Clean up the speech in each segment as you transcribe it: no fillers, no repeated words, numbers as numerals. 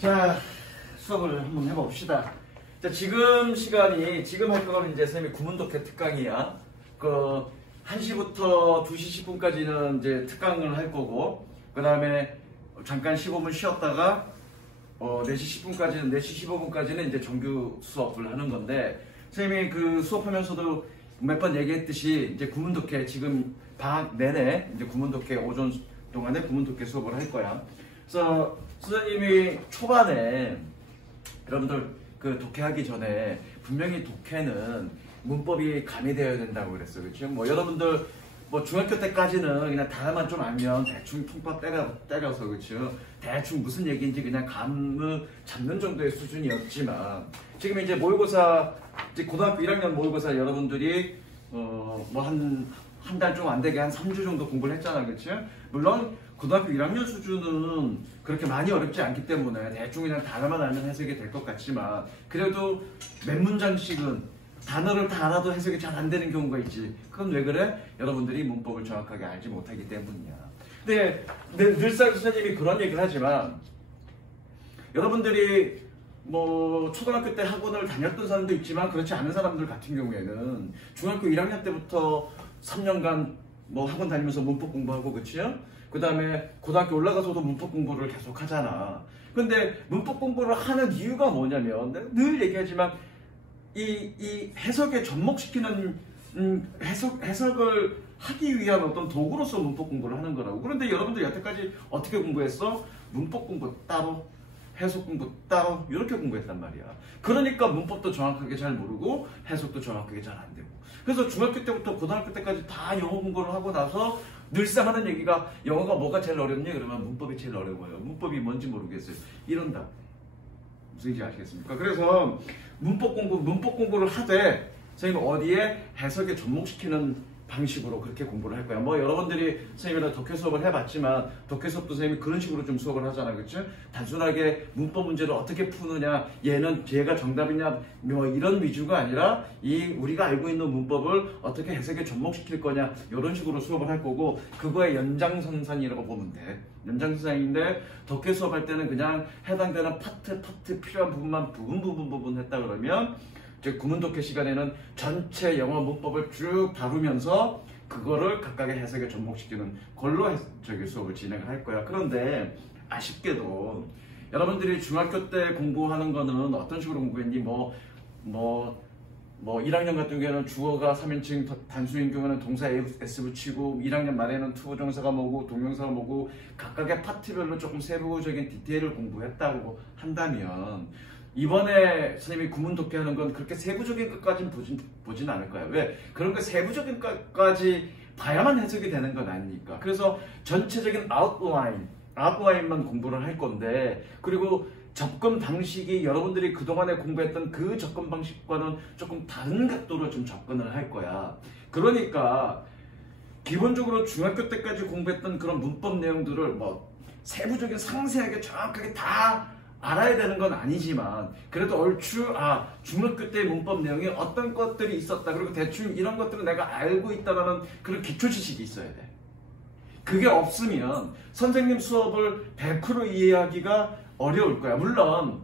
자, 수업을 한번 해봅시다. 자, 지금 할 거는 이제 선생님이 구문독해 특강이야. 1시부터 2시 10분까지는 이제 특강을 할 거고, 그 다음에 잠깐 15분 쉬었다가, 4시 10분까지는, 4시 15분까지는 이제 정규 수업을 하는 건데, 선생님이 그 수업하면서도 몇 번 얘기했듯이, 이제 구문독해, 지금 방학 내내, 이제 구문독해 오전 동안에 구문독해 수업을 할 거야. 그래서 선생님이 초반에 여러분들 그 독해하기 전에 분명히 독해는 문법이 가미되어야 된다고 그랬어요. 그렇죠? 뭐 여러분들 뭐 중학교 때까지는 그냥 단어만 좀 알면 대충 통밥 때려서 그렇죠? 대충 무슨 얘기인지 그냥 감을 잡는 정도의 수준이었지만 지금 이제 모의고사 이제 고등학교 1학년 모의고사 여러분들이 뭐 한 달 좀 안 되게 한 3주 정도 공부를 했잖아. 그렇죠? 물론 고등학교 1학년 수준은 그렇게 많이 어렵지 않기 때문에 대충 그냥 단어만 알면 해석이 될 것 같지만 그래도 몇 문장씩은 단어를 다 알아도 해석이 잘 안 되는 경우가 있지. 그건 왜 그래? 여러분들이 문법을 정확하게 알지 못하기 때문이야. 근데 늘상 선생님이 그런 얘기를 하지만 여러분들이 뭐 초등학교 때 학원을 다녔던 사람도 있지만 그렇지 않은 사람들 같은 경우에는 중학교 1학년 때부터 3년간 뭐 학원 다니면서 문법 공부하고 그치요? 그 다음에 고등학교 올라가서도 문법 공부를 계속 하잖아. 근데 문법 공부를 하는 이유가 뭐냐면 늘 얘기하지만 이 해석에 접목시키는 해석을 하기 위한 어떤 도구로서 문법 공부를 하는 거라고. 그런데 여러분들 여태까지 어떻게 공부했어? 문법 공부 따로, 해석 공부 따로 이렇게 공부했단 말이야. 그러니까 문법도 정확하게 잘 모르고 해석도 정확하게 잘 안 되고. 그래서 중학교 때부터 고등학교 때까지 다 영어 공부를 하고 나서 늘상 하는 얘기가 영어가 뭐가 제일 어렵니? 그러면 문법이 제일 어려워요. 문법이 뭔지 모르겠어요. 이런다. 무슨 얘기인지 아시겠습니까? 그래서 문법 공부를 하되 선생님은 어디에 해석에 접목시키는 방식으로 그렇게 공부를 할 거야. 뭐 여러분들이 선생님이랑 독해 수업을 해봤지만 독해 수업도 선생님이 그런 식으로 좀 수업을 하잖아요. 그렇죠? 단순하게 문법 문제를 어떻게 푸느냐, 얘가 정답이냐, 뭐 이런 위주가 아니라 우리가 알고 있는 문법을 어떻게 해석에 접목시킬 거냐 이런 식으로 수업을 할 거고 그거의 연장선상이라고 보면 돼. 연장선상인데 독해 수업할 때는 그냥 해당되는 파트 필요한 부분만 부분 했다 그러면 즉 구문독해 시간에는 전체 영어 문법을 쭉 다루면서 그거를 각각의 해석에 접목시키는 걸로 수업을 진행을 할 거야. 그런데 아쉽게도 여러분들이 중학교 때 공부하는 거는 어떤 식으로 공부했니? 뭐 1학년 같은 경우에는 주어가 3인칭 단수인 경우에는 동사 S 붙이고 1학년 말에는 투부정사가 뭐고 동명사가 뭐고 각각의 파트별로 조금 세부적인 디테일을 공부했다고 한다면 이번에 선생님이 구문 독해하는 건 그렇게 세부적인 것까지는 보진 않을 거예요. 왜? 그런 거 세부적인 것까지 봐야만 해석이 되는 건 아니니까. 그래서 전체적인 아웃라인만 공부를 할 건데 그리고 접근 방식이 여러분들이 그동안에 공부했던 그 접근 방식과는 조금 다른 각도로 좀 접근을 할 거야. 그러니까 기본적으로 중학교 때까지 공부했던 그런 문법 내용들을 뭐 세부적인 상세하게 정확하게 다 알아야 되는 건 아니지만 그래도 얼추 중학교 때 문법 내용에 어떤 것들이 있었다 그리고 대충 이런 것들은 내가 알고 있다라는 그런 기초 지식이 있어야 돼. 그게 없으면 선생님 수업을 100% 이해하기가 어려울 거야. 물론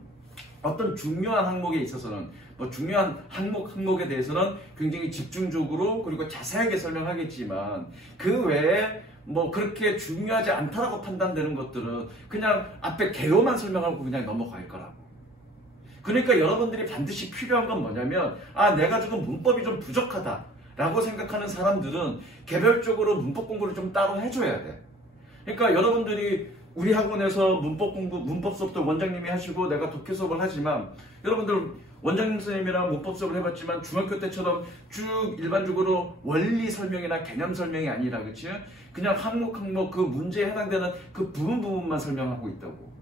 어떤 중요한 항목에 있어서는 뭐 중요한 항목에 대해서는 굉장히 집중적으로 그리고 자세하게 설명하겠지만 그 외에 뭐 그렇게 중요하지 않다라고 판단되는 것들은 그냥 앞에 개요만 설명하고 그냥 넘어갈 거라고. 그러니까 여러분들이 반드시 필요한 건 뭐냐면 내가 지금 문법이 좀 부족하다 라고 생각하는 사람들은 개별적으로 문법 공부를 좀 따로 해줘야 돼. 그러니까 여러분들이 우리 학원에서 문법 수업도 원장님이 하시고 내가 독해 수업을 하지만 여러분들 원장님 선생님이랑 문법 수업을 해봤지만 중학교 때처럼 쭉 일반적으로 원리 설명이나 개념 설명이 아니라 그치? 그냥 항목 그 문제에 해당되는 그 부분만 설명하고 있다고.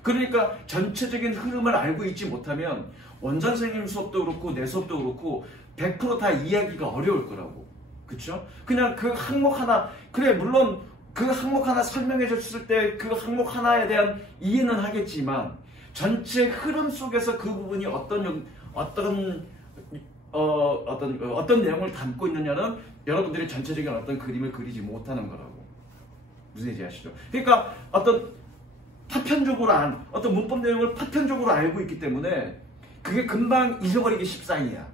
그러니까 전체적인 흐름을 알고 있지 못하면 원장 선생님 수업도 그렇고 내 수업도 그렇고 100% 다 이해하기가 어려울 거라고. 그쵸? 그냥 그 항목 하나 물론 그 항목 하나 설명해 줬을 때 그 항목 하나에 대한 이해는 하겠지만 전체 흐름 속에서 그 부분이 어떤 내용을 담고 있느냐는 여러분들이 전체적인 어떤 그림을 그리지 못하는 거라고. 무슨 얘기인지 아시죠? 그러니까 어떤 파편적으로 어떤 문법 내용을 파편적으로 알고 있기 때문에 그게 금방 잊어버리기 십상이야.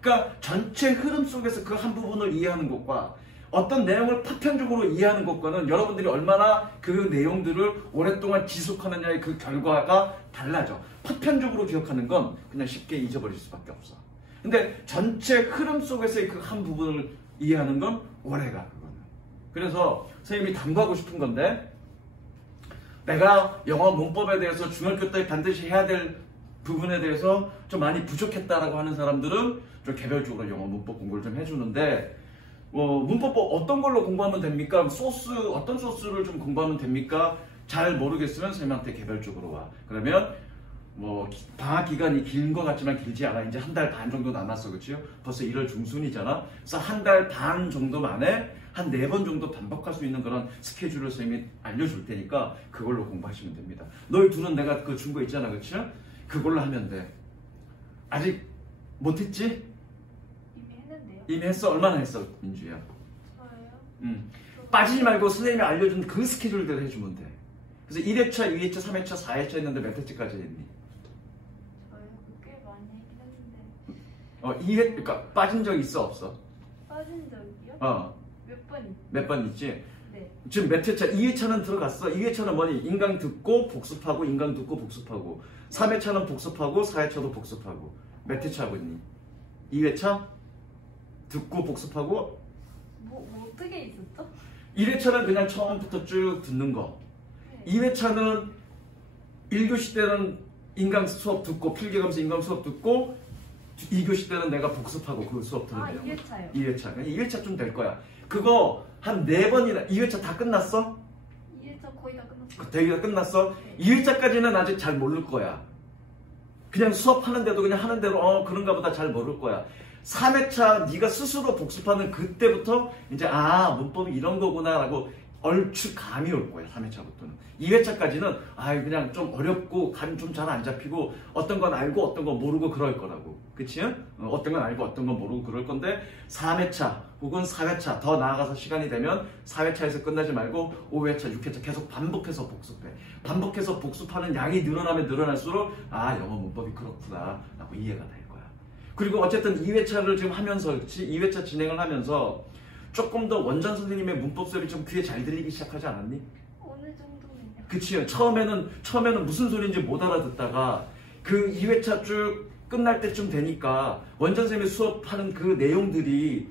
그러니까 전체 흐름 속에서 그 한 부분을 이해하는 것과 어떤 내용을 파편적으로 이해하는 것과는 여러분들이 얼마나 그 내용들을 오랫동안 지속하느냐의 그 결과가 달라져. 파편적으로 기억하는 건 그냥 쉽게 잊어버릴 수밖에 없어. 근데 전체 흐름 속에서의 그 한 부분을 이해하는 건 오래가, 그거는. 그래서 선생님이 당부하고 싶은 건데, 내가 영어 문법에 대해서 중학교 때 반드시 해야 될 부분에 대해서 좀 많이 부족했다라고 하는 사람들은 좀 개별적으로 영어 문법 공부를 좀 해주는데, 문법 어떤 걸로 공부하면 됩니까? 어떤 소스를 좀 공부하면 됩니까? 잘 모르겠으면 선생님한테 개별적으로 와. 그러면 방학 기간이 긴 것 같지만 길지 않아. 이제 한 달 반 정도 남았어, 그치요? 벌써 1월 중순이잖아. 그래서 한 달 반 정도 만에 한 4번 정도 반복할 수 있는 그런 스케줄을 선생님이 알려줄 테니까 그걸로 공부하시면 됩니다. 너희 둘은 내가 그 준 거 있잖아, 그치요? 그걸로 하면 돼. 아직 못했지? 이미 했는데요. 이미 했어? 얼마나 했어, 민주야? 저요? 빠지지 말고 선생님이 알려준 그 스케줄대로 해주면 돼. 그래서 1회차, 2회차, 3회차, 4회차 했는데 몇 회째까지 했니? 저요? 꽤 많이 했긴 했는데. 2회, 그러니까 빠진 적 있어, 없어? 빠진 적이요? 몇 번 있죠? 몇 번 있지? 네. 지금 몇 회차? 2회차는 들어갔어. 2회차는 뭐니? 인강 듣고 복습하고, 인강 듣고 복습하고. 3회차는 복습하고, 4회차도 복습하고. 몇 회차 하고 있니? 2회차? 듣고 복습하고? 뭐 어떻게 있었죠? 1회차는 그냥 처음부터 쭉 듣는 거. 네. 2회차는 1교시 때는 인강 수업 듣고, 필기감사 인강 수업 듣고, 2교시 때는 내가 복습하고 그 수업 들은 내용. 2회차요. 2회차. 2회차 좀 될 거야. 그거 한 4번이나, 2회차 다 끝났어? 2회차 거의 다 끝났어요. 되게 다 끝났어? 네. 2회차까지는 아직 잘 모를 거야. 그냥 수업하는데도 그냥 하는 대로 그런가 보다 잘 모를 거야. 3회차 네가 스스로 복습하는 그때부터 이제 문법이 이런 거구나 라고 얼추 감이 올 거야. 3회차부터는. 2회차까지는 그냥 좀 어렵고 감이 좀 잘 안 잡히고 어떤 건 알고 어떤 건 모르고 그럴 거라고. 그치? 어떤 건 알고 어떤 건 모르고 그럴 건데 3회차 혹은 4회차 더 나아가서 시간이 되면 4회차에서 끝나지 말고 5회차, 6회차 계속 반복해서 복습해. 반복해서 복습하는 양이 늘어나면 늘어날수록 영어 문법이 그렇구나 라고 이해가 될 거야. 그리고 어쨌든 2회차를 지금 하면서, 그치? 2회차 진행을 하면서 조금 더 원장 선생님의 문법 수업이 좀 귀에 잘 들리기 시작하지 않았니? 어느 정도는요? 그치요. 처음에는 무슨 소리인지 못 알아듣다가 그 2회차 쭉 끝날 때쯤 되니까 원장 선생님이 수업하는 그 내용들이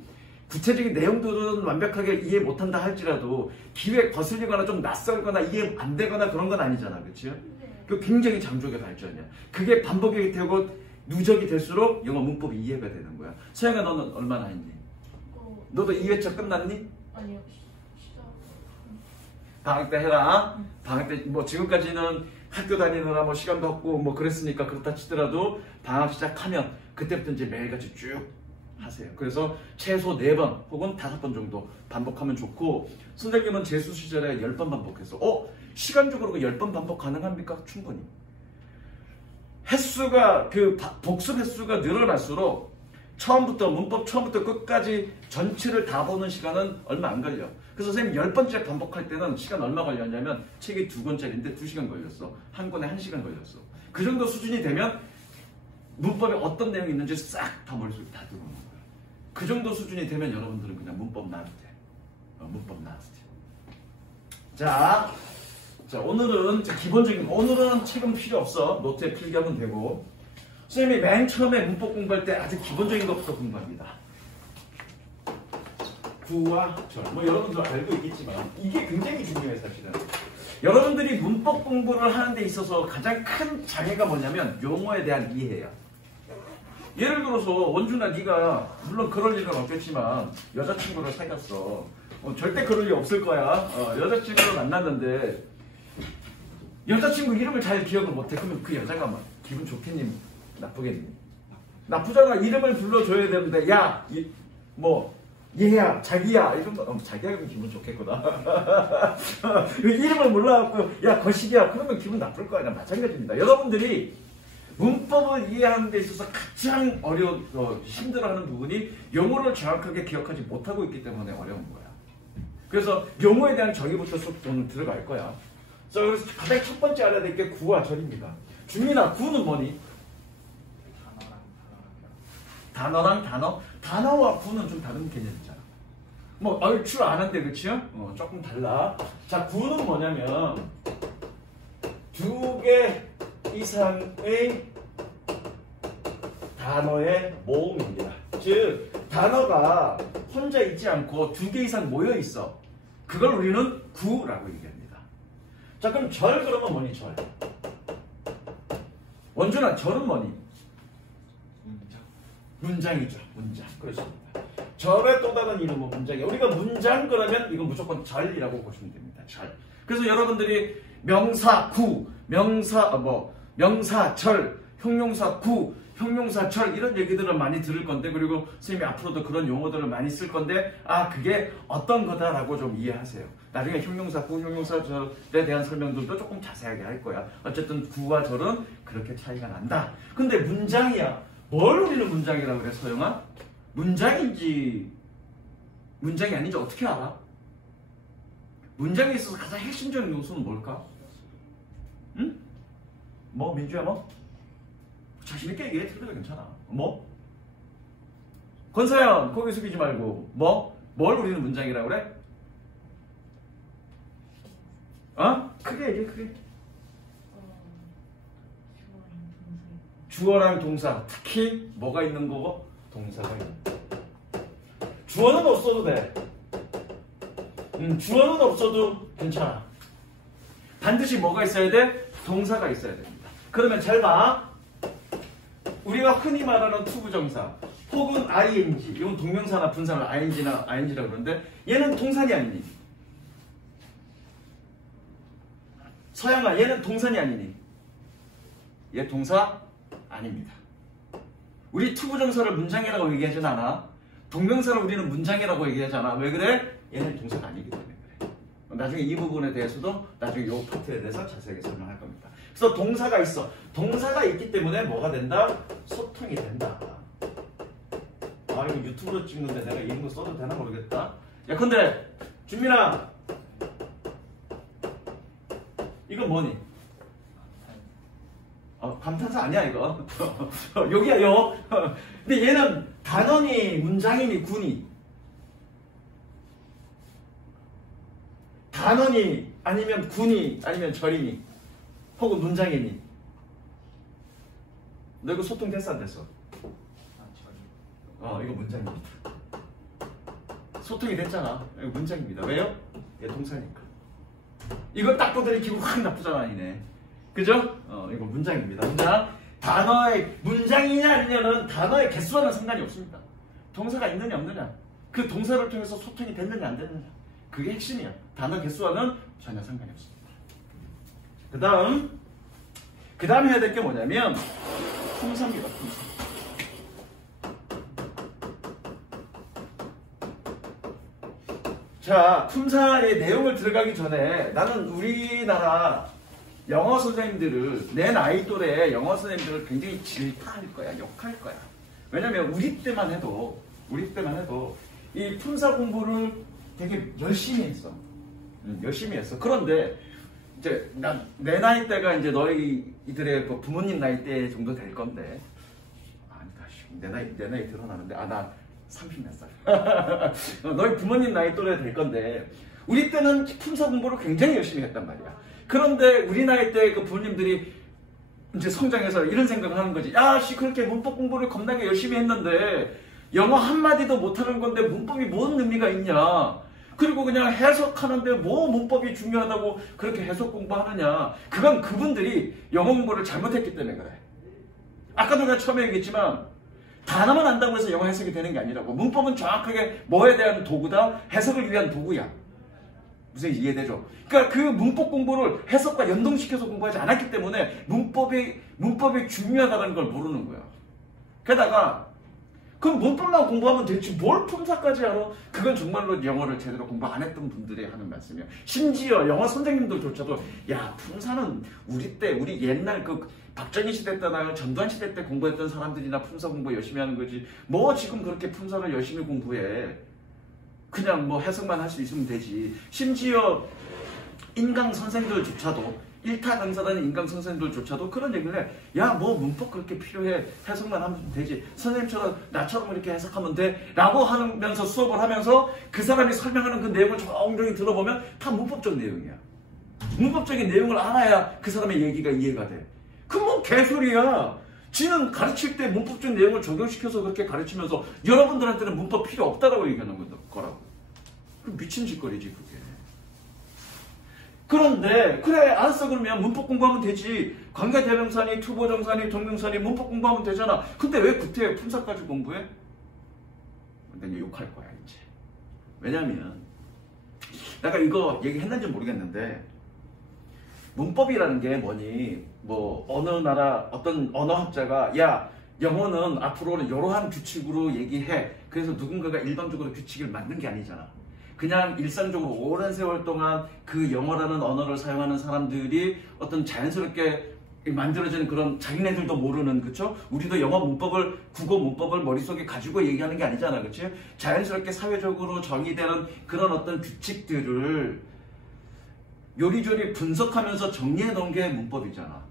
구체적인 내용들은 완벽하게 이해 못한다 할지라도 귀에 거슬리거나 좀 낯설거나 이해 안 되거나 그런 건 아니잖아. 그치요? 네. 그 굉장히 장족의 발전이야. 그게 반복이 되고 누적이 될수록 영어 문법이 이해가 되는 거야. 서영아, 너는 얼마나 했니? 너도 2회차 끝났니? 아니요. 시작. 방학 때 해라. 방학 때 지금까지는 학교 다니느라 시간도 없고 그랬으니까 그렇다 치더라도 방학 시작하면 그때부터 이제 매일같이 쭉 하세요. 그래서 최소 4번 혹은 5번 정도 반복하면 좋고, 선생님은 재수 시절에 10번 반복해서 시간적으로 그 10번 반복 가능합니까? 충분히. 횟수가 복습 횟수가 늘어날수록 문법 처음부터 끝까지 전체를 다 보는 시간은 얼마 안 걸려. 그래서 선생님 10번째 반복할 때는 시간 얼마 걸렸냐면 책이 2권짜리인데 2시간 걸렸어. 한 권에 1시간 걸렸어. 그 정도 수준이 되면 문법에 어떤 내용이 있는지 싹 다 머릿속에 다 들어오는 거야. 그 정도 수준이 되면 여러분들은 그냥 문법 나와도 돼. 문법 나와도 돼. 자, 오늘은 기본적인 오늘은 책은 필요 없어. 노트에 필기하면 되고, 선생님이 맨 처음에 문법 공부할 때 아주 기본적인 것부터 공부합니다. 구와 절. 여러분들 알고 있겠지만 이게 굉장히 중요해 사실은. 여러분들이 문법 공부를 하는 데 있어서 가장 큰 장애가 뭐냐면 용어에 대한 이해야. 예를 들어서 원준아, 네가 물론 그럴 일은 없겠지만 여자친구를 사귀었어. 절대 그럴 일 없을 거야. 여자친구를 만났는데 여자친구 이름을 잘 기억을 못해. 그러면 그 여자가 기분 좋겠니? 나쁘겠니? 나쁘잖아. 이름을 불러줘야 되는데 얘야, 자기야 이러면 자기야 그러면 기분 좋겠구나. 이름을 몰라갖고 거시기야 그러면 기분 나쁠 거 아니야. 마찬가지입니다. 여러분들이 문법을 이해하는 데 있어서 가장 힘들어하는 부분이 용어를 정확하게 기억하지 못하고 있기 때문에 어려운 거야. 그래서 용어에 대한 정의부터 쏙 오늘 들어갈 거야. 자, 그래서 가장 첫 번째 알아야 될 게 구와 절입니다. 준민아, 구는 뭐니? 단어랑 단어? 단어와 구는 좀 다른 개념이잖아. 뭐 얼추 아는데 그치요? 조금 달라. 자, 구는 뭐냐면 두 개 이상의 단어의 모음입니다. 즉 단어가 혼자 있지 않고 두 개 이상 모여 있어. 그걸 우리는 구라고 얘기합니다. 자, 그럼 절 그러면 뭐니? 절. 원준아, 절은 뭐니? 문장이죠. 문장. 그렇습니다. 절의 또 다른 이름은 문장이에요. 우리가 문장 그러면 이건 무조건 절이라고 보시면 됩니다. 절. 그래서 여러분들이 명사 구, 명사 절, 형용사 구, 형용사 절 이런 얘기들을 많이 들을 건데, 그리고 선생님이 앞으로도 그런 용어들을 많이 쓸 건데, 그게 어떤 거다라고 좀 이해하세요. 나중에 형용사 구, 형용사 절에 대한 설명들도 조금 자세하게 할 거야. 어쨌든 구와 절은 그렇게 차이가 난다. 근데 문장이야. 뭘 우리는 문장이라고 그래, 서영아? 문장인지 문장이 아닌지 어떻게 알아? 문장에 있어서 가장 핵심적인 요소는 뭘까? 응? 뭐, 민주야, 뭐? 자신있게 얘기해. 틀려도 괜찮아. 뭐? 권서연, 고개 숙이지 말고. 뭐? 뭘 우리는 문장이라고 그래? 크게 얘기해, 크게. 주어랑 동사. 특히 뭐가 있는 거고? 동사가 있는 거. 주어는 없어도 돼. 주어는 없어도 괜찮아. 반드시 뭐가 있어야 돼? 동사가 있어야 됩니다. 그러면 잘 봐. 우리가 흔히 말하는 투부정사 혹은 ing, 이건 동명사나 분사를 ing라고 그러는데 얘는 동산이 아니니? 서양아, 얘는 동산이 아니니? 얘 동사 아닙니다. 우리 투부정사를 문장이라고 얘기하진 않아. 동명사를 우리는 문장이라고 얘기하지 않아. 왜 그래? 얘는 동사가 아니기 때문에 그래. 나중에 이 부분에 대해서도 나중에 이 파트에 대해서 자세하게 설명할 겁니다. 그래서 동사가 있어. 동사가 있기 때문에 뭐가 된다? 소통이 된다. 이거 유튜브로 찍는데 내가 이런 거 써도 되나 모르겠다. 근데 준민아, 이건 뭐니? 감탄사 아니야 이거. 여기야 요. 근데 얘는 단어니 문장이니 구니? 단어니 아니면 구니 아니면 절이니? 혹은 문장이니? 너 이거 소통 됐어 안 됐어? 이거 문장입니다. 소통이 됐잖아. 이거 문장입니다. 왜요? 얘 동사니까. 이거 딱 보더니 기분 확 나쁘잖아 이네. 그죠? 이거 문장입니다. 문장. 단어의 문장이냐 아니냐는 단어의 개수와는 상관이 없습니다. 동사가 있느냐 없느냐, 그 동사를 통해서 소통이 됐느냐 안 됐느냐, 그게 핵심이야. 단어 개수와는 전혀 상관이 없습니다. 그 다음 해야 될 게 뭐냐면 품사입니다. 품사. 자, 품사의 내용을 들어가기 전에 나는 우리나라 영어 선생님들을, 내 나이 또래 영어 선생님들을 굉장히 질타할 거야, 욕할 거야. 왜냐면 우리 때만 해도 이 품사 공부를 되게 열심히 했어. 열심히 했어. 그런데 이제 내 나이 때가 이제 너희들의 그 부모님 나이 때 정도 될 건데, 내 나이 드러나는데, 나 30몇 살. 너희 부모님 나이 또래 될 건데, 우리 때는 품사 공부를 굉장히 열심히 했단 말이야. 그런데 우리 나이 때 그 부모님들이 이제 성장해서 이런 생각을 하는 거지. 그렇게 문법 공부를 겁나게 열심히 했는데 영어 한마디도 못하는 건데 문법이 뭔 의미가 있냐. 그리고 그냥 해석하는데 뭐 문법이 중요하다고 그렇게 해석 공부하느냐. 그건 그분들이 영어 공부를 잘못했기 때문에 그래. 아까도 내가 처음에 얘기했지만 단어만 안다고 해서 영어 해석이 되는 게 아니라고. 문법은 정확하게 뭐에 대한 도구다? 해석을 위한 도구야. 무슨 이해되죠? 그러니까 그 문법 공부를 해석과 연동시켜서 공부하지 않았기 때문에 문법이 중요하다는 걸 모르는 거야. 게다가 그럼 문법만 공부하면 되지 뭘 품사까지 알아? 그건 정말로 영어를 제대로 공부 안 했던 분들이 하는 말씀이야. 심지어 영어 선생님들조차도 품사는 우리 옛날 그 박정희 시대 때나 전두환 시대 때 공부했던 사람들이나 품사 공부 열심히 하는 거지 뭐 지금 그렇게 품사를 열심히 공부해. 그냥 뭐 해석만 할 수 있으면 되지. 심지어 인강 선생들조차도 일타 강사라는 인강 선생들조차도 그런 얘기를 해. 야, 뭐 문법 그렇게 필요해. 해석만 하면 되지. 선생님처럼 나처럼 이렇게 해석하면 돼. 라고 하면서 수업을 하면서 그 사람이 설명하는 그 내용을 정정히 들어보면 다 문법적 내용이야. 문법적인 내용을 알아야 그 사람의 얘기가 이해가 돼. 그럼 뭐 개소리야. 지는 가르칠 때 문법적 내용을 적용시켜서 그렇게 가르치면서 여러분들한테는 문법 필요 없다라고 얘기하는 거라고. 미친 짓거리지 그게. 그런데 그래 알았어 그러면 문법 공부하면 되지. 관계대명사니 투보정사니 동명사니 문법 공부하면 되잖아. 근데 왜 구태 품사까지 공부해? 근데 이제 욕할 거야 이제. 왜냐면 내가 이거 얘기했는지 모르겠는데 문법이라는 게 뭐니? 뭐 어느 나라 어떤 언어학자가 야 영어는 앞으로는 이러한 규칙으로 얘기해. 그래서 누군가가 일방적으로 규칙을 만든 게 아니잖아. 그냥 일상적으로 오랜 세월 동안 그 영어라는 언어를 사용하는 사람들이 어떤 자연스럽게 만들어지는 그런 자기네들도 모르는 그쵸? 우리도 영어 문법을 국어 문법을 머릿속에 가지고 얘기하는 게 아니잖아 그치? 자연스럽게 사회적으로 정의되는 그런 어떤 규칙들을 요리조리 분석하면서 정리해 놓은 게 문법이잖아.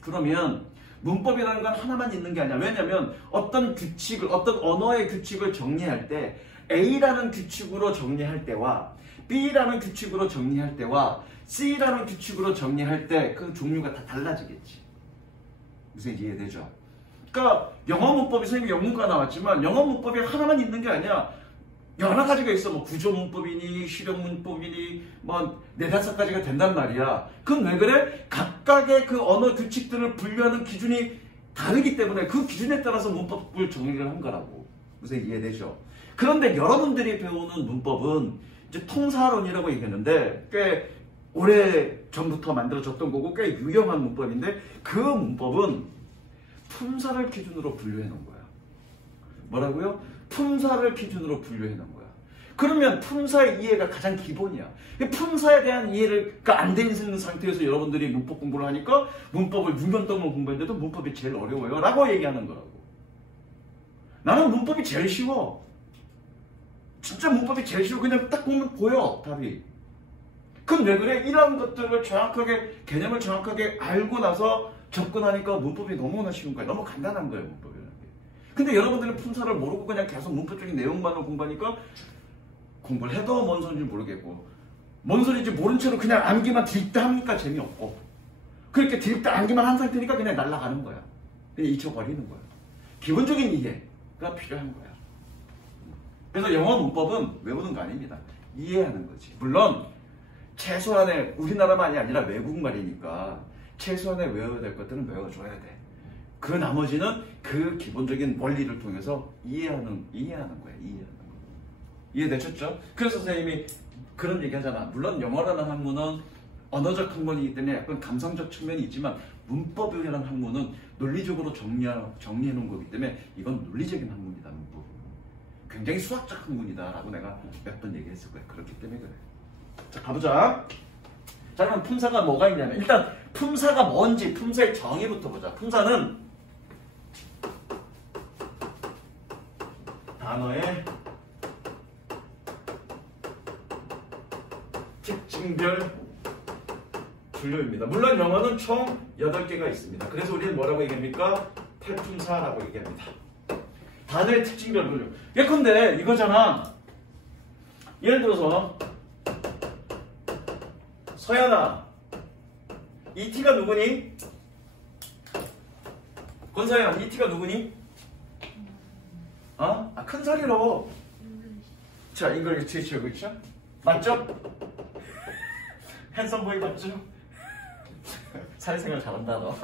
그러면 문법이라는 건 하나만 있는 게 아니야. 왜냐면 어떤 규칙을 어떤 언어의 규칙을 정리할 때 A라는 규칙으로 정리할 때와 B라는 규칙으로 정리할 때와 C라는 규칙으로 정리할 때 그 종류가 다 달라지겠지. 무슨 이해되죠? 그러니까 영어 문법이 선생님 영문과 나왔지만 영어 문법이 하나만 있는 게 아니야. 여러 가지가 있어. 뭐 구조 문법이니 실용 문법이니 뭐 네다섯 가지가 된단 말이야. 그럼 왜 그래? 각각의 그 언어 규칙들을 분류하는 기준이 다르기 때문에 그 기준에 따라서 문법을 정리를 한 거라고. 무슨 이해되죠? 그런데 여러분들이 배우는 문법은 이제 통사론이라고 얘기했는데 꽤 오래 전부터 만들어졌던 거고 꽤 유용한 문법인데 그 문법은 품사를 기준으로 분류해 놓은 거야. 뭐라고요? 품사를 기준으로 분류해 놓은 거야. 그러면 품사의 이해가 가장 기본이야. 품사에 대한 이해가 안 돼 있는 상태에서 여러분들이 문법 공부를 하니까 문법을 6년 동안 공부했는데도 문법이 제일 어려워요 라고 얘기하는 거라고. 나는 문법이 제일 쉬워. 진짜 문법이 제일 쉬워. 그냥 딱 보면 보여 답이. 그럼 왜 그래? 이런 것들을 정확하게 개념을 정확하게 알고 나서 접근하니까 문법이 너무나 쉬운 거야. 너무 간단한 거예요 문법이라는 게. 근데 여러분들은 품사를 모르고 그냥 계속 문법적인 내용만을 공부하니까 공부를 해도 뭔 소리인지 모르겠고 뭔 소리인지 모른 채로 그냥 암기만 드립다 하니까 재미없고 그렇게 드립다 암기만 한 상태니까 그냥 날아가는 거야. 그냥 잊혀버리는 거야. 기본적인 이해가 필요한 거야. 그래서 영어 문법은 외우는 거 아닙니다. 이해하는 거지. 물론 최소한의 우리나라만이 아니라 외국말이니까 최소한의 외워야 될 것들은 외워줘야 돼. 그 나머지는 그 기본적인 원리를 통해서 이해하는 거야. 이해하는 거. 이해되셨죠? 그래서 선생님이 그런 얘기 하잖아. 물론 영어라는 학문은 언어적 학문이기 때문에 약간 감성적 측면이 있지만 문법이라는 학문은 논리적으로 정리해 놓은 거기 때문에 이건 논리적인 학문이다. 문법. 굉장히 수학적 학문이다 라고 내가 몇 번 얘기했을 거야. 그렇기 때문에 그래. 자 가보자. 자 그럼 품사가 뭐가 있냐면 일단 품사가 뭔지 품사의 정의부터 보자. 품사는 단어의 특징별 분류입니다. 물론 영어는 총 8개가 있습니다. 그래서 우리는 뭐라고 얘기합니까? 팔품사라고 얘기합니다. 단어의 특징별 분류. 예컨대 이거잖아. 예를 들어서 서연아, 이 티가 누구니? 권서연, 이 티가 누구니? 어? 아, 큰 소리로. 자, 이걸 지으시고 있죠? 맞죠? 핸섬보이 맞죠? 사회생활 잘한다 너.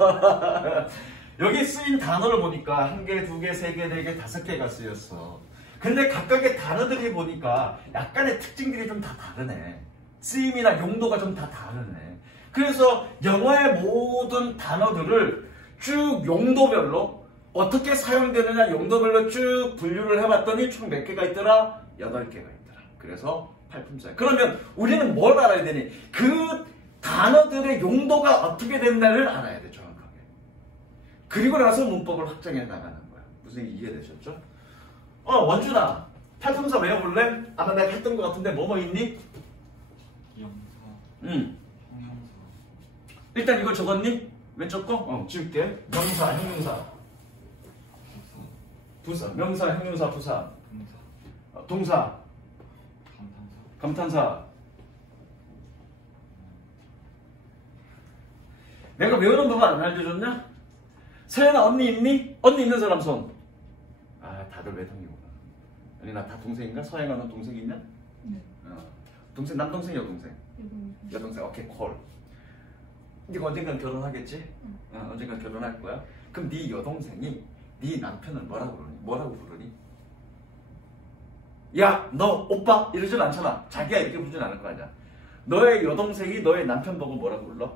여기 쓰인 단어를 보니까 1개, 2개, 3개, 4개, 5개가 쓰였어. 근데 각각의 단어들이 보니까 약간의 특징들이 좀 다 다르네. 쓰임이나 용도가 좀 다 다르네. 그래서 영어의 모든 단어들을 쭉 용도별로 어떻게 사용되느냐 용도별로 쭉 분류를 해봤더니 총 몇 개가 있더라? 8개가 있더라. 그래서 팔품사. 그러면 우리는 뭘 알아야 되니? 그 단어들의 용도가 어떻게 된다를 알아야 돼, 정확하게. 그리고 나서 문법을 확장해 나가는 거야. 무슨 이해되셨죠? 원준아, 팔품사 외워볼래? 아마 내가 했던 것 같은데 뭐뭐 있니? 영사, 응. 일단 이걸 적었니? 왼쪽 거? 지울게. 명사, 형용사. 부사, 명사, 형용사, 부사. 동사. 감탄사. 내가 외우는 법을 안 알려줬냐? 서연아 언니 있니? 언니 있는 사람 손. 아 다들 외동이구나. 아니 나 다 동생인가? 서연아 너 동생 있냐? 네. 동생 남동생 여동생? 여동생. 오케이 콜. 네가 언젠간 결혼하겠지? 언젠간 결혼할 거야. 그럼 네 여동생이 네 남편을 뭐라고 부르니? 야 너 오빠 이러진 않잖아. 자기가 이렇게 부르진 않을 거 아니야. 너의 여동생이 너의 남편 보고 뭐라고 불러?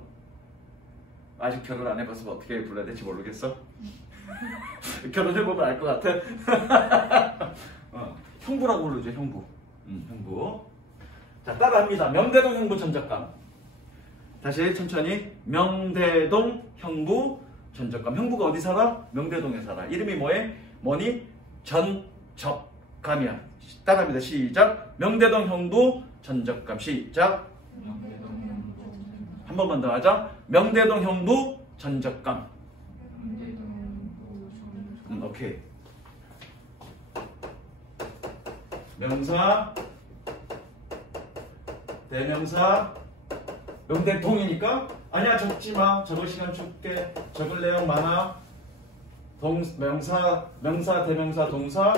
아직 결혼 안 해봐서 어떻게 불러야 될지 모르겠어. 결혼해보면 알 것 같아. 형부라고 부르죠. 형부. 형부. 자 따라합니다. 명대동 형부 전적감. 다시 천천히. 명대동 형부 전적감. 형부가 어디 살아? 명대동에 살아. 이름이 뭐니? 전적감이야. 따라합니다. 시작. 명대동 형부 전적감. 시작. 한 번만 더 하자. 명대동 형부 전적감. 오케이. 명사, 대명사, 명대동이니까 아니야 적지마. 적을 시간 줄게. 적을 내용 많아. 명사, 대명사, 동사,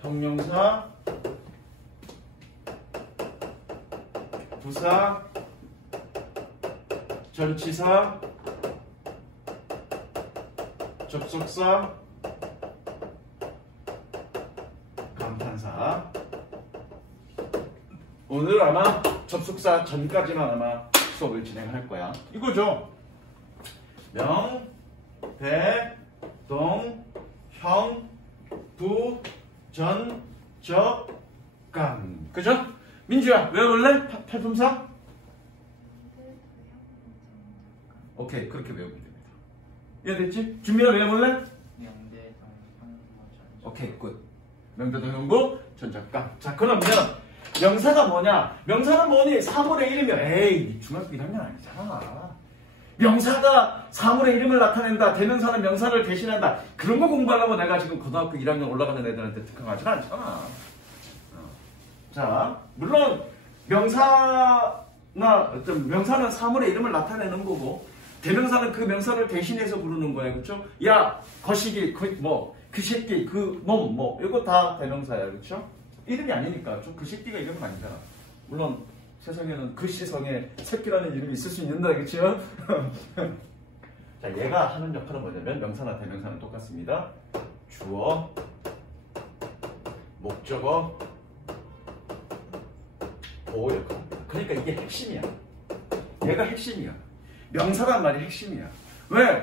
형용사, 부사, 전치사, 접속사, 감탄사. 오늘 아마 접속사 전까지만 아마 수업을 진행할 거야. 이거죠. 명, 대, 동, 형, 부, 전, 적, 감. 그죠? 민주야 외워볼래? 팔품사? 오케이 그렇게 외우면 됩니다. 이해됐지? 준비를 외워볼래? 오케이 굿. 명대동 형부 전적감. 자 그러면 명사가 뭐냐? 명사는 뭐니? 3월의 1이면 에이 중학교 1학년 아니잖아. 명사가 3월의 1임을 나타낸다. 대명사는 명사를 대신한다. 그런 거 공부하려고 내가 지금 고등학교 1학년 올라가는 애들한테 특강하지 않잖아. 자, 물론 명사는 3월의 이름을 나타내는 거고 대명사는 그 명사를 대신해서 부르는 거야. 그렇죠? 야, 거시기, 그 새끼, 그 놈, 이거 다 대명사야. 그렇죠? 이름이 아니니까. 그 새끼가 이름은 아니잖아. 물론 세상에는 그 시성에 새끼라는 이름이 있을 수 있는다. 그렇죠? 자, 얘가 하는 역할은 뭐냐면 명사나 대명사는 똑같습니다. 주어, 목적어, 보호 역할입니다. 그러니까 이게 핵심이야. 얘가 핵심이야. 명사란 말이 핵심이야. 왜?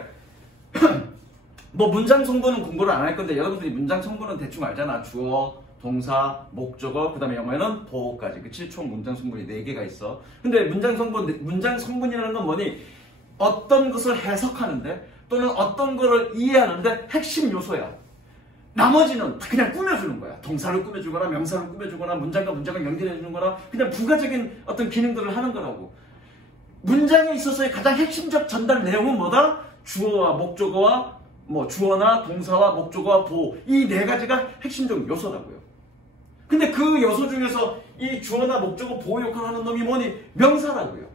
뭐 문장 성분은 공부를 안 할 건데 여러분들이 문장 성분은 대충 알잖아. 주어, 동사, 목적어, 그 다음에 영어에는 보호까지. 그치? 총 문장 성분이 4개가 있어. 근데 문장 성분이라는 건 뭐니? 어떤 것을 해석하는데 또는 어떤 것을 이해하는데 핵심 요소야. 나머지는 다 그냥 꾸며주는 거야. 동사를 꾸며주거나 명사를 꾸며주거나 문장과 문장을 연결해주는 거나 그냥 부가적인 어떤 기능들을 하는 거라고. 문장에 있어서의 가장 핵심적 전달 내용은 뭐다? 주어와 목적어와 주어나 동사와 목적어와 보호. 이 4가지가 핵심적 요소라고요. 근데 그 요소 중에서 이 주어나 목적어 보호 역할을 하는 놈이 뭐니? 명사라고요.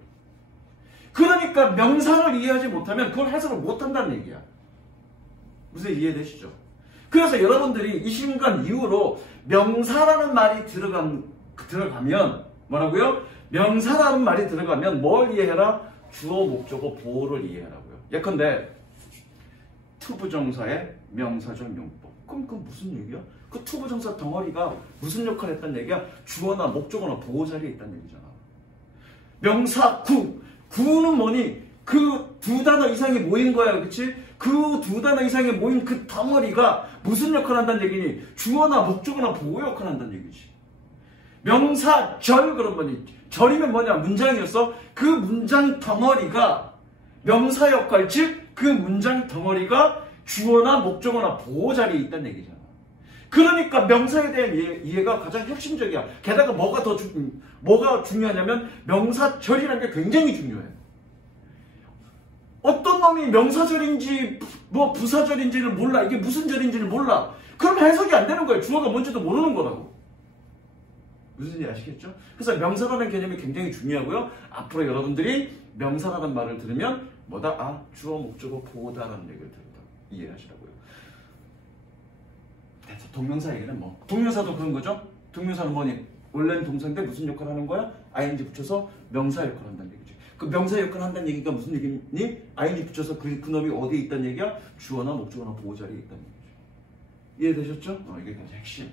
그러니까 명사를 이해하지 못하면 그걸 해석을 못한다는 얘기야. 무슨 이해되시죠? 그래서 여러분들이 이 순간 이후로 명사라는 말이 들어가면 뭐라고요? 명사라는 말이 들어가면 뭘 이해해라? 주어, 목적어, 보호를 이해하라고요. 예컨대 투부정사의 명사적 용법. 그럼 그건 무슨 얘기야? 그 투부정사 덩어리가 무슨 역할을 했단 얘기야? 주어나 목적어나 보호 자리에 있다는 얘기잖아. 명사 구는 뭐니? 그 2단어 이상이 모인 거야. 그치? 그 2단어 이상이 모인 그 덩어리가 무슨 역할을 한다는 얘기니? 주어나 목적어나 보호 역할을 한다는 얘기지. 명사 절 그런 거니? 절이면 뭐냐? 문장이었어. 그 문장 덩어리가 명사 역할, 즉 그 문장 덩어리가 주어나 목적어나 보호 자리에 있다는 얘기잖아. 그러니까 명사에 대한 이해가 가장 핵심적이야. 게다가 뭐가 중요하냐면 명사절이라는 게 굉장히 중요해. 어떤 놈이 명사절인지 뭐 부사절인지를 몰라. 이게 무슨 절인지를 몰라. 그럼 해석이 안 되는 거예요. 주어가 뭔지도 모르는 거라고. 무슨 얘기 아시겠죠? 그래서 명사라는 개념이 굉장히 중요하고요. 앞으로 여러분들이 명사라는 말을 들으면 뭐다? 아, 주어, 목적어, 보다라는 얘기를 들었다. 이해하시라고요. 동명사 얘기는 뭐 동명사도 그런 거죠. 동명사는 뭐니? 원래는 동사인데 무슨 역할을 하는 거야? ing 붙여서 명사 역할을 한다는 얘기지. 그 명사 역할을 한다는 얘기가 무슨 얘기니? ing 붙여서 그놈이 어디에 있다는 얘기야? 주어나 목적어나 보호 자리에 있다는 얘기죠. 이해되셨죠? 이게 굉장히 핵심.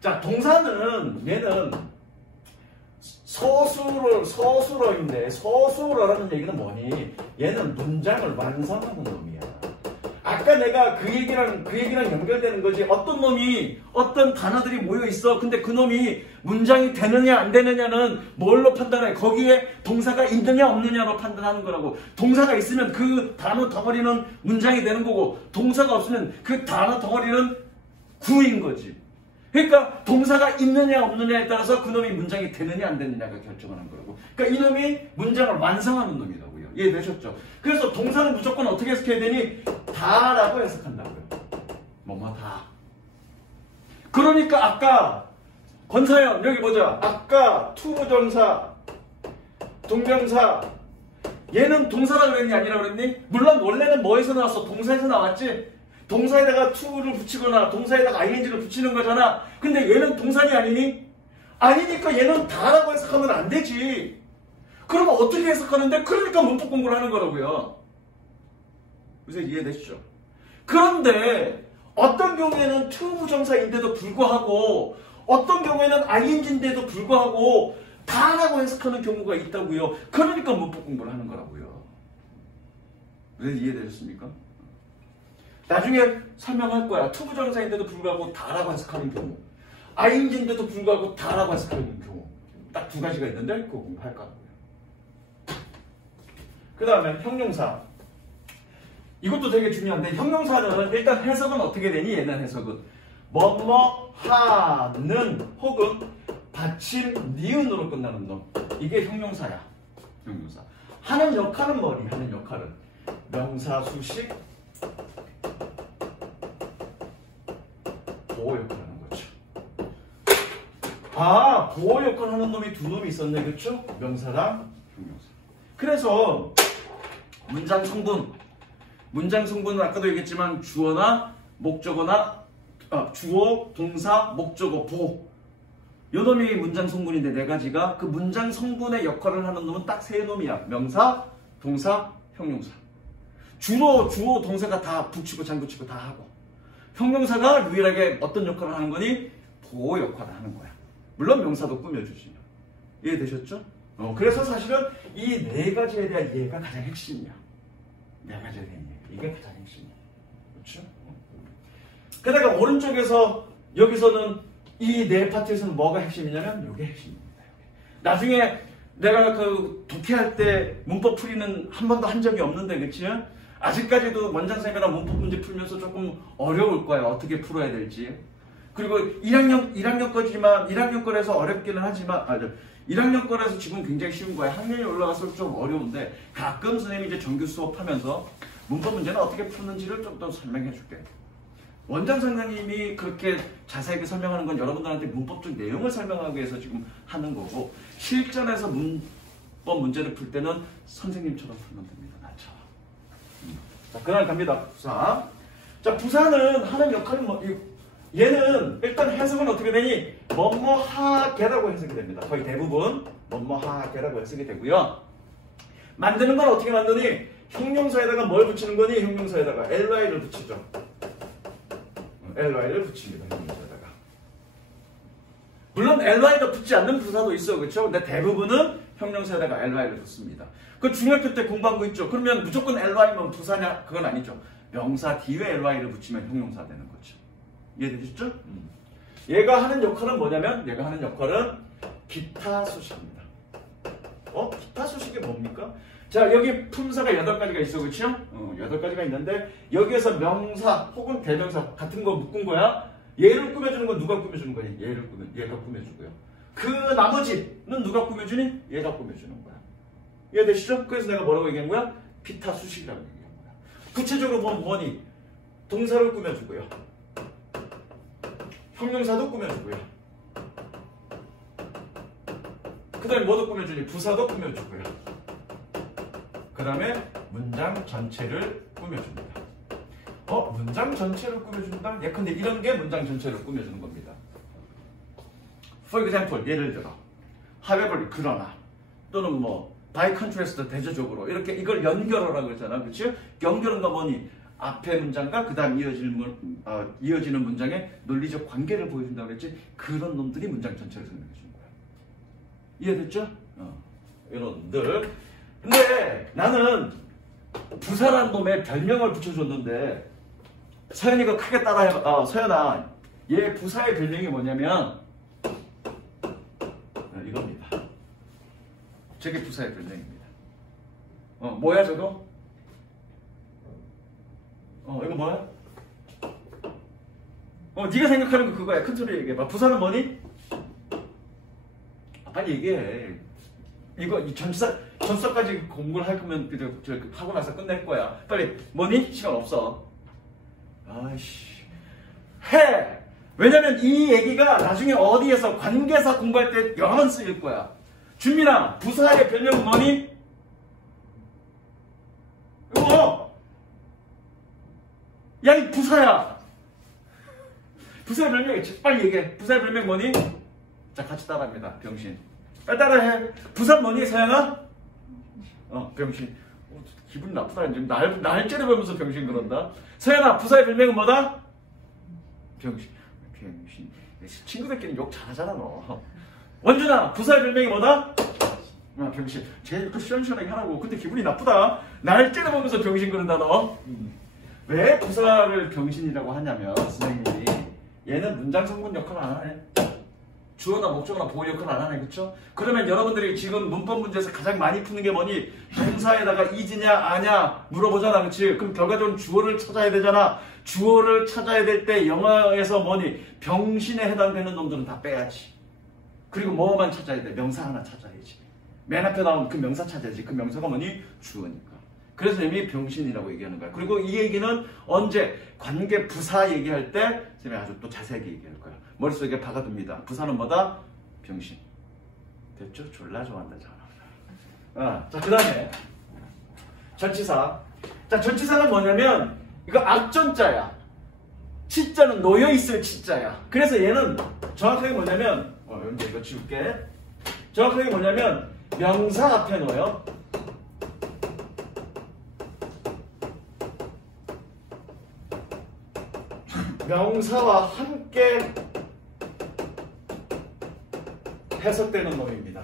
자, 동사는 얘는 서술어인데 서술어라는 얘기는 뭐니? 얘는 문장을 완성하는 놈이야. 아까 내가 그 얘기랑 연결되는 거지. 어떤 놈이 어떤 단어들이 모여 있어. 근데 그 놈이 문장이 되느냐 안 되느냐는 뭘로 판단해? 거기에 동사가 있느냐 없느냐로 판단하는 거라고. 동사가 있으면 그 단어 덩어리는 문장이 되는 거고, 동사가 없으면 그 단어 덩어리는 구인 거지. 그러니까 동사가 있느냐 없느냐에 따라서 그놈이 문장이 되느냐 안 되느냐가 결정하는 거라고. 그러니까 이놈이 문장을 완성하는 놈이라고요. 이해되셨죠? 그래서 동사는 무조건 어떻게 해석해야 되니? 다라고 해석한다고요. 뭐뭐 다. 그러니까 아까 권사연 여기 보자. 아까 투부정사, 동명사 얘는 동사라 그랬니 아니라 그랬니? 물론 원래는 뭐에서 나왔어? 동사에서 나왔지? 동사에다가 to를 붙이거나 동사에다가 ing를 붙이는 거잖아. 근데 얘는 동사니 아니니? 아니니까 얘는 다라고 해석하면 안 되지. 그러면 어떻게 해석하는데? 그러니까 문법 공부를 하는 거라고요. 그래서 이해되시죠? 그런데 어떤 경우에는 to 부정사인데도 불구하고 어떤 경우에는 ing인데도 불구하고 다라고 해석하는 경우가 있다고요. 그러니까 문법 공부를 하는 거라고요. 그래서 이해되셨습니까? 나중에 설명할 거야. to 부정사인데도 불구하고 다라고 해석하는 경우, ing인데도 불구하고 다라고 해석하는 경우, 딱 두 가지가 있는데 그거 공부할 거라고요. 그 다음에 형용사. 이것도 되게 중요한데 형용사는 일단 해석은 어떻게 되니? 얘는 해석은 뭐뭐 하는 혹은 받칠 니은으로 끝나는 놈. 이게 형용사야. 형용사. 하는 역할은 뭐니? 하는 역할은 명사, 수식, 보호 역할을 하는 거죠. 아, 보호 역할을 하는 놈이 두 놈이 있었네. 그렇죠? 명사랑 형용사. 그래서 문장 성분은 아까도 얘기했지만 주어나 목적어나 주어, 동사, 목적어, 보호. 요 놈이 문장 성분인데 네 가지가 그 문장 성분의 역할을 하는 놈은 딱 세 놈이야. 명사, 동사, 형용사. 주어, 동사가 다 붙이고 장붙이고 다 하고. 형용사가 유일하게 어떤 역할을 하는 거니? 보호 역할을 하는 거야. 물론 명사도 꾸며주지. 이해되셨죠? 그래서 사실은 이 네 가지에 대한 이해가 가장 핵심이야. 네 가지에 대한 이해. 이게 가장 핵심이야. 그렇죠? 게다가 오른쪽에서 여기서는 이 네 파트에서는 뭐가 핵심이냐면 이게 핵심입니다. 나중에 내가 그 독해할 때 문법 풀이는 한 번도 한 적이 없는데 그치? 아직까지도 원장쌤이랑 문법 문제 풀면서 조금 어려울 거야. 어떻게 풀어야 될지. 그리고 1학년 거지만 1학년 거라서 어렵기는 하지만 1학년 거라서 지금 굉장히 쉬운 거야. 학년이 올라가서 좀 어려운데 가끔 선생님이 이제 정규 수업하면서 문법 문제는 어떻게 푸는지를 좀 더 설명해 줄게. 원장 선생님이 그렇게 자세하게 설명하는 건 여러분들한테 문법적 내용을 설명하기 위해서 지금 하는 거고 실전에서 문법 문제를 풀 때는 선생님처럼 풀면 됩니다. 나처럼. 자, 그다음 갑니다. 부사. 자, 부사는 하는 역할은 뭐 얘는 일단 해석은 어떻게 되니? 뭐뭐하게라고 해석이 됩니다. 거의 대부분 뭐뭐하게라고 해석이 되고요. 만드는 건 어떻게 만드니? 형용사에다가 뭘 붙이는 거니? 형용사에다가 ly를 붙이죠. ly를 붙입니다. 형용사에다가. 물론 ly가 붙지 않는 부사도 있어. 그렇죠? 근데 대부분은 형용사에다가 ly를 붙습니다. 그 중학교 때 공부한 거 있죠? 그러면 무조건 ly면 부사냐? 그건 아니죠. 명사 뒤에 ly를 붙이면 형용사 되는 거죠. 이해되셨죠? 얘가 하는 역할은 뭐냐면 얘가 하는 역할은 기타 수식입니다. 기타 수식이 뭡니까? 자, 여기 품사가 8가지가 있어. 그렇죠? 8가지가 있는데 여기에서 명사 혹은 대명사 같은 거 묶은 거야. 얘를 꾸며주는 건 누가 꾸며주는 거니? 얘가 꾸며주고요. 그 나머지는 누가 꾸며주니? 얘가 꾸며주는 거야. 이해되시죠? 그래서 내가 뭐라고 얘기한 거야? 비타 수식이라고 얘기한 거야. 구체적으로 보면 뭐니? 동사를 꾸며주고요. 형용사도 꾸며주고요. 그 다음에 뭐도 꾸며주니? 부사도 꾸며주고요. 그 다음에 문장 전체를 꾸며줍니다. 문장 전체를 꾸며준다? 예컨대 이런 게 문장 전체를 꾸며주는 겁니다. For example, 예를 들어 however, 그러나 또는 뭐 by contrast, 대조적으로 이렇게 이걸 연결하라고 했잖아. 그렇지? 연결은가 뭐니? 앞에 문장과 그 다음 이어지는 문장의 논리적 관계를 보여준다고 그랬지? 그런 놈들이 문장 전체를 설명해 주는 거야. 이해됐죠? 여러분들. 근데 나는 부사란 놈의 별명을 붙여줬는데 서연이가 크게 따라해봐. 서연아, 얘 부사의 별명이 뭐냐면 이겁니다. 저게 부사의 별명입니다. 뭐야 저거? 이거 뭐야? 네가 생각하는 거 그거야. 큰 소리 얘기해봐. 부사는 뭐니? 빨리 얘기해. 이거 전치사까지 공부를 할 거면 하고 나서 끝낼 거야. 빨리 뭐니? 시간 없어. 아이씨. 해! 왜냐면 이 얘기가 나중에 어디에서 관계사 공부할 때 여러 번 쓰일 거야. 준민아, 부사의 별명은 뭐니? 이거! 야, 이 부사야! 부사의 별명이 빨리 얘기해. 부사의 별명 뭐니? 자, 같이 따라합니다. 병신. 빨리 따라해. 부사 뭐니, 서양아? 병신. 기분 나쁘다. 지금 날 째려보면서 병신 그런다. 서연아, 부사의 별명은 뭐다? 병신. 친구들끼리 욕 잘하잖아, 너. 원준아, 부사의 별명이 뭐다? 병신. 제일 또 시원시원하게 하라고. 근데 기분이 나쁘다. 날 째려보면서 병신 그런다, 너. 왜 부사를 병신이라고 하냐면, 선생님이 얘는 문장 성분 역할을 안 하네. 주어나 목적어나 보호 역할을 안 하네. 그쵸? 그러면 여러분들이 지금 문법 문제에서 가장 많이 푸는 게 뭐니? 동사에다가 is냐 아냐 물어보잖아. 그치? 그럼 결과적으로 주어를 찾아야 되잖아. 주어를 찾아야 될 때 영어에서 뭐니? 병신에 해당되는 놈들은 다 빼야지. 그리고 뭐만 찾아야 돼? 명사 하나 찾아야지. 맨 앞에 나온 그 명사 찾아야지. 그 명사가 뭐니? 주어니까. 그래서 이미 병신이라고 얘기하는 거야. 그리고 이 얘기는 언제? 관계 부사 얘기할 때 선생님이 아주 또 자세하게 얘기할 거야. 머릿속에 박아둡니다. 부사는 뭐다? 병신. 됐죠? 졸라 좋아한다. 자, 그 다음에 전치사. 자, 전치사는 뭐냐면 이거 앞전자야. 치자는 놓여있을 치자야. 그래서 얘는 정확하게 뭐냐면 여러분들 이거 지울게. 정확하게 뭐냐면 명사 앞에 놓여. 명사와 함께 해석되는 놈입니다.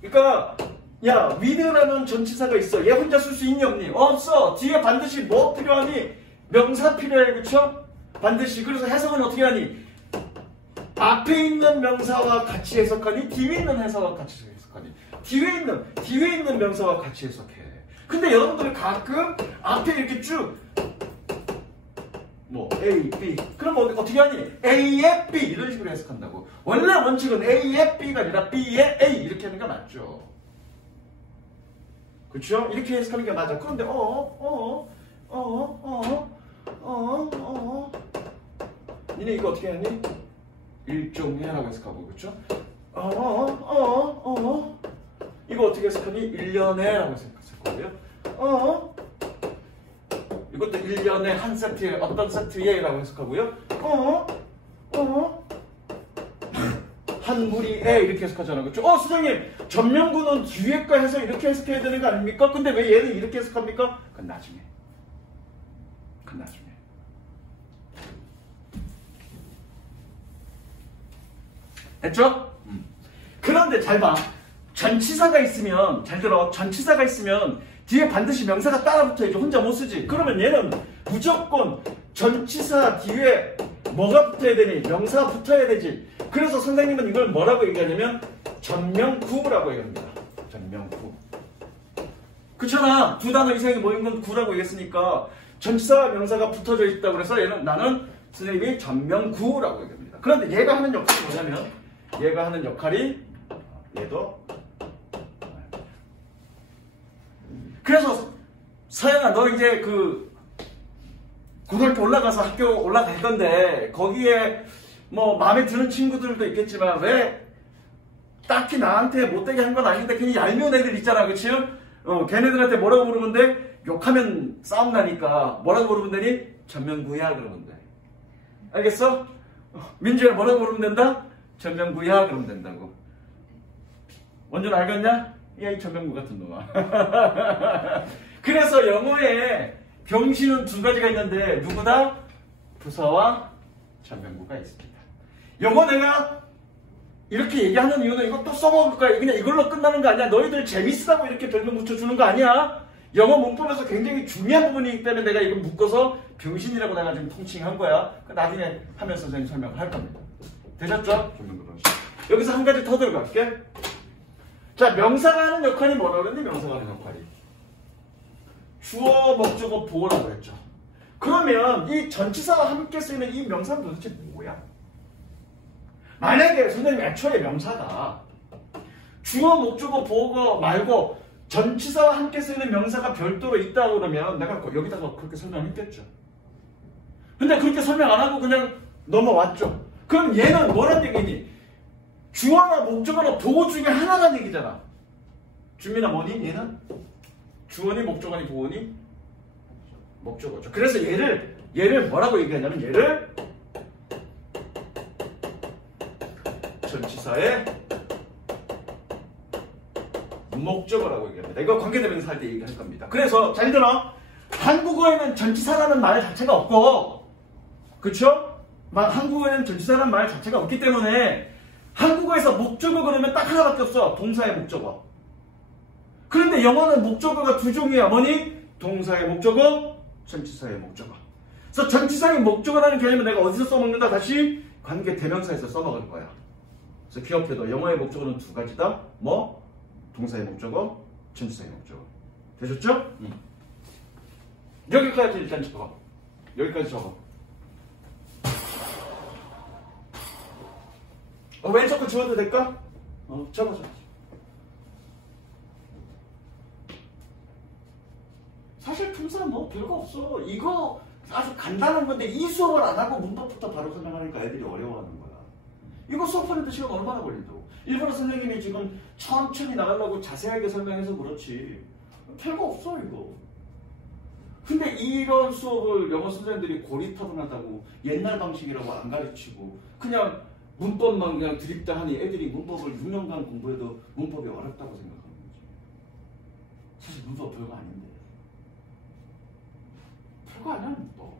그러니까 야, with라는 전치사가 있어. 얘 혼자 쓸 수 있니 없니? 없어. 뒤에 반드시 뭐 필요하니? 명사 필요해. 그쵸? 반드시. 그래서 해석은 어떻게 하니? 앞에 있는 명사와 같이 해석하니? 뒤에 있는 해석과 같이 해석하니? 뒤에 있는 명사와 같이 해석해. 근데 여러분들이 가끔 앞에 이렇게 쭉 A, B. 그럼 어떻게 하니? A에 B 이런 식으로 해석한다고. 원래 원칙은 A에 B가 아니라 B에 A 이렇게 하는 게 맞죠. 그렇죠? 이렇게 해석하는 게 맞아. 그런데 니네 이거 어떻게 하니? 일종해라고 해석하고 그렇죠? 이거 어떻게 해석하니? 1년에라고 해석하고요. 이것도 1년에 한 세트에 어떤 세트에 라고 해석하고요. 한 무리에 이렇게 해석하잖아. 그렇죠? 선생님 전명구는 뒤에 거 해서 이렇게 해석해야 되는 거 아닙니까? 근데 왜 얘는 이렇게 해석합니까? 그건 나중에. 됐죠? 그런데 잘 봐. 전치사가 있으면 잘 들어. 전치사가 있으면 뒤에 반드시 명사가 따라 붙어야지. 혼자 못 쓰지. 그러면 얘는 무조건 전치사 뒤에 뭐가 붙어야 되니? 명사가 붙어야 되지. 그래서 선생님은 이걸 뭐라고 얘기하냐면 전명구라고 얘기합니다. 전명구. 그렇잖아. 두 단어 이상이 모인 건 구라고 얘기했으니까 전치사와 명사가 붙어져 있다고 그래서 얘는 나는 선생님이 전명구라고 얘기합니다. 그런데 얘가 하는 역할이 뭐냐면 얘가 하는 역할이 얘도 그래서 서영아 너 이제 그 고등학교 올라가서 학교 올라갈 건데 거기에 뭐 마음에 드는 친구들도 있겠지만 왜 딱히 나한테 못되게 한 건 아닌데 괜히 얄미운 애들 있잖아 그치? 걔네들한테 뭐라고 부르면 돼? 욕하면 싸움 나니까 뭐라고 부르면 되니? 전명구야 그러면 돼. 알겠어? 민주야 뭐라고 부르면 된다? 전명구야 그러면 된다고. 원준 알겠냐? 야 이 전명구 같은 놈아. 그래서 영어에 병신은 두 가지가 있는데 누구다? 부사와 전명구가 있습니다. 영어 내가 이렇게 얘기하는 이유는 이거 또 써먹을 거야. 그냥 이걸로 끝나는 거 아니야. 너희들 재밌으라고 이렇게 별명 붙여주는 거 아니야. 영어 문법에서 굉장히 중요한 부분이기 때문에 내가 이거 묶어서 병신이라고 내가 지금 통칭한 거야. 나중에 하면서 선생님 설명을 할 겁니다. 되셨죠? 여기서 한 가지 더 들어갈게. 자, 명사가 하는 역할이 뭐라고 그랬는데 명사가 하는 역할이 주어, 목적어, 보어라고 했죠. 그러면 이 전치사와 함께 쓰이는 이 명사는 도대체 뭐야? 만약에 선생님 애초에 명사가 주어, 목적어, 보어 말고 전치사와 함께 쓰이는 명사가 별도로 있다고 그러면 내가 여기다가 그렇게 설명했겠죠. 근데 그렇게 설명 안 하고 그냥 넘어왔죠. 그럼 얘는 뭐란 얘기니? 주어나 목적어나 보어 중에 하나란 얘기잖아. 주민아 뭐니? 얘는? 주어니 목적어니 보어니? 목적어죠. 그래서 얘를 뭐라고 얘기하냐면 얘를 전치사의 목적어라고 얘기합니다. 이거 관계대명사 할 때 얘기할 겁니다. 그래서 잘 들어. 한국어에는 전치사라는 말 자체가 없고 그쵸? 한국어에는 전치사라는 말 자체가 없기 때문에 한국어에서 목적어 그러면 딱 하나밖에 없어. 동사의 목적어. 그런데 영어는 목적어가 두 종이야. 뭐니? 동사의 목적어, 전치사의 목적어. 그래서 전치사의 목적어라는 개념은 내가 어디서 써먹는다? 다시 관계대명사에서 써먹을 거야. 그래서 기억해둬. 영어의 목적어는 두 가지다. 뭐? 동사의 목적어, 전치사의 목적어. 되셨죠? 여기까지 일단 적어. 여기까지 적어. 왼쪽 거 지워도 될까? 적어. 사실 품사 뭐 별거 없어. 이거 아주 간단한 건데 이 수업을 안 하고 문법부터 바로 설명하니까 애들이 어려워하는 거야. 이거 수업하는데 시간 얼마나 걸리도. 일본어 선생님이 지금 천천히 나가려고 자세하게 설명해서 그렇지. 별거 없어 이거. 근데 이런 수업을 영어 선생님들이 고리타분하다고 옛날 방식이라고 안 가르치고 그냥 문법만 그냥 드립다 하니 애들이 문법을 6년간 공부해도 문법이 어렵다고 생각하는 거지. 사실 문법 별거 아닌데. 별거 아니야 문법.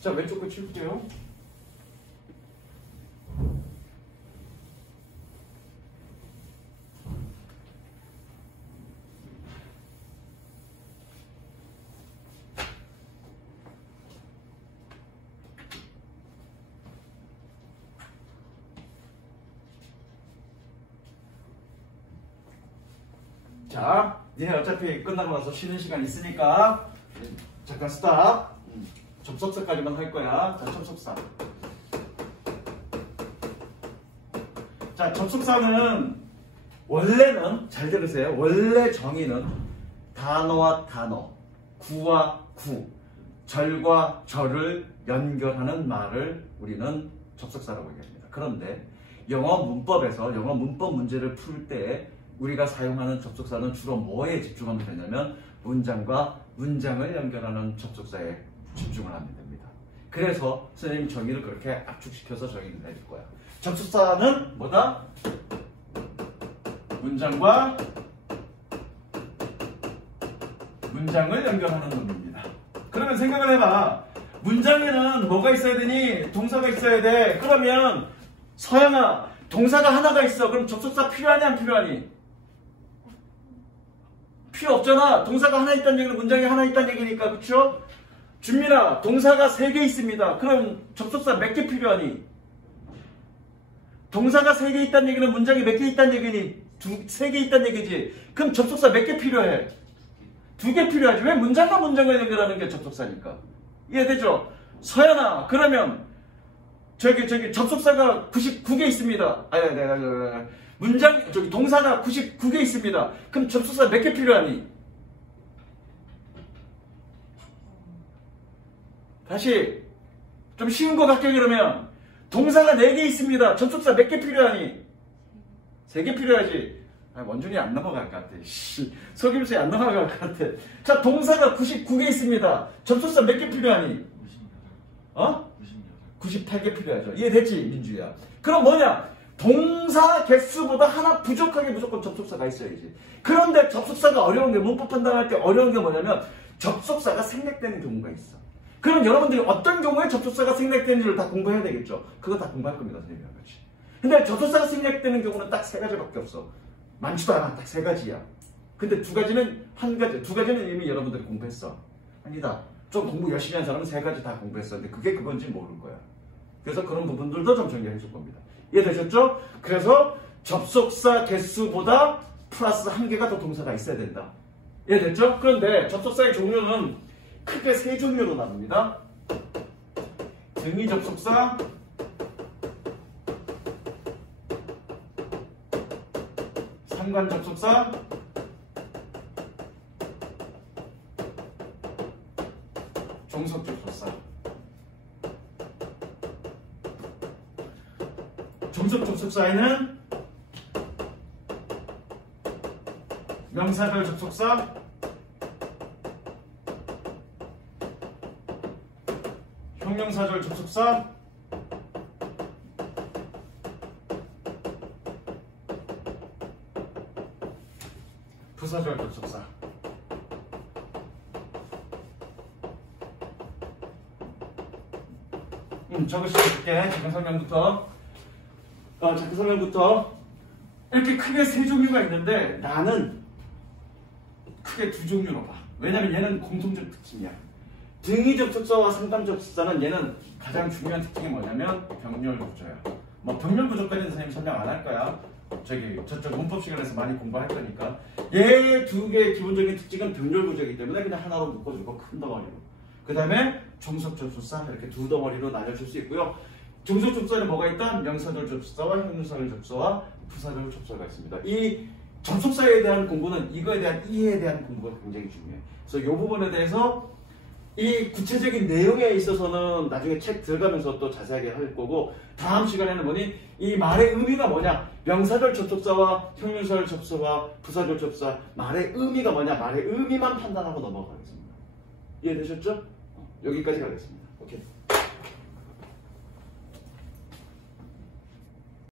자, 왼쪽 거 치울게요. 자, 니네 어차피 끝나고 나서 쉬는 시간 있으니까 잠깐 스탑. 접속사까지만 할 거야. 자, 접속사. 자, 접속사는 원래는 잘 들으세요. 원래 정의는 단어와 단어, 구와 구, 절과 절을 연결하는 말을 우리는 접속사라고 얘기합니다. 그런데 영어 문법에서 영어 문법 문제를 풀 때 우리가 사용하는 접속사는 주로 뭐에 집중하면 되냐면 문장과 문장을 연결하는 접속사에 집중을 하면 됩니다. 그래서 선생님 정의를 그렇게 압축시켜서 정의를 내릴 거야. 접속사는 뭐다? 문장과 문장을 연결하는 놈입니다. 그러면 생각을 해봐. 문장에는 뭐가 있어야 되니? 동사가 있어야 돼. 그러면 서영아, 동사가 하나가 있어. 그럼 접속사 필요하니 안 필요하니? 필요 없잖아. 동사가 하나 있다는 얘기는 문장이 하나 있다는 얘기니까. 그쵸? 준민아, 동사가 3개 있습니다. 그럼 접속사 몇 개 필요하니? 동사가 3개 있다는 얘기는 문장이 몇 개 있다는 얘기니? 세 개 있다는 얘기지. 그럼 접속사 몇 개 필요해? 2개 필요하지. 왜 문장과 문장을 연결하는 게 접속사니까. 이해되죠? 서연아, 그러면 저기 접속사가 99개 있습니다. 문장 동사가 99개 있습니다. 그럼 접속사 몇 개 필요하니? 다시 좀 쉬운 거 같게 그러면 동사가 4개 있습니다. 접속사 몇 개 필요하니? 3개 필요하지. 원준이 안 넘어갈 것 같아. 속임수에 안 넘어갈 것 같아. 자, 동사가 99개 있습니다. 접속사 몇 개 필요하니? 98개 필요하죠. 이해됐지, 민주야? 그럼 뭐냐? 동사 개수보다 하나 부족하게 무조건 접속사가 있어야지. 그런데 접속사가 어려운 게, 문법 판단할 때 어려운 게 뭐냐면 접속사가 생략되는 경우가 있어. 그럼 여러분들이 어떤 경우에 접속사가 생략되는지를 다 공부해야 되겠죠. 그거 다 공부할 겁니다, 선생님이랑 같이. 근데 접속사가 생략되는 경우는 딱 3가지밖에 없어. 많지도 않아. 딱 3가지야. 근데 2가지는 이미 여러분들이 공부했어. 아니다. 좀 공부 열심히 한 사람은 3가지 다 공부했어. 근데 그게 그건지 모를 거야. 그래서 그런 부분들도 좀 정리해 줄 겁니다. 이해되셨죠? 그래서 접속사 개수보다 플러스 1개가 더 동사가 있어야 된다. 이해됐죠? 그런데 접속사의 종류는 크게 3종류로 나눕니다. 등위 접속사, 상관 접속사, 종속 접속사. 종속 접속사에는 명사절 접속사, 형용사절 접속사, 부사절 접속사. 적으시게 작은 설명부터. 작은 설명부터. 이렇게 크게 3종류가 있는데 나는 크게 2종류로 봐. 왜냐면 얘는 공통적 특징이야. 등위 접속사와 상관 접속사는 얘는 가장 중요한 특징이 뭐냐면 병렬 구조야. 뭐 병렬 구조까지는 선생님 설명 안 할 거야. 저쪽 문법 시간에서 많이 공부할 거니까. 얘 2개의 기본적인 특징은 병렬 구조이기 때문에 그냥 하나로 묶어주고 큰 덩어리로. 그 다음에 종속 접속사 이렇게 2덩어리로 나눠줄 수 있고요. 종속 접속사는 뭐가 있다? 명사절 접속사와 형용사절 접속사와 부사절 접속사가 있습니다. 이 접속사에 대한 공부는 이거에 대한 이해에 대한 공부가 굉장히 중요해. 그래서 이 부분에 대해서 이 구체적인 내용에 있어서는 나중에 책 들어가면서 또 자세하게 할 거고, 다음 시간에는 뭐니? 이 말의 의미가 뭐냐? 명사절 접속사와 형용사절 접속사와 부사절 접속사, 말의 의미가 뭐냐? 말의 의미만 판단하고 넘어가겠습니다. 이해되셨죠? 여기까지 가겠습니다.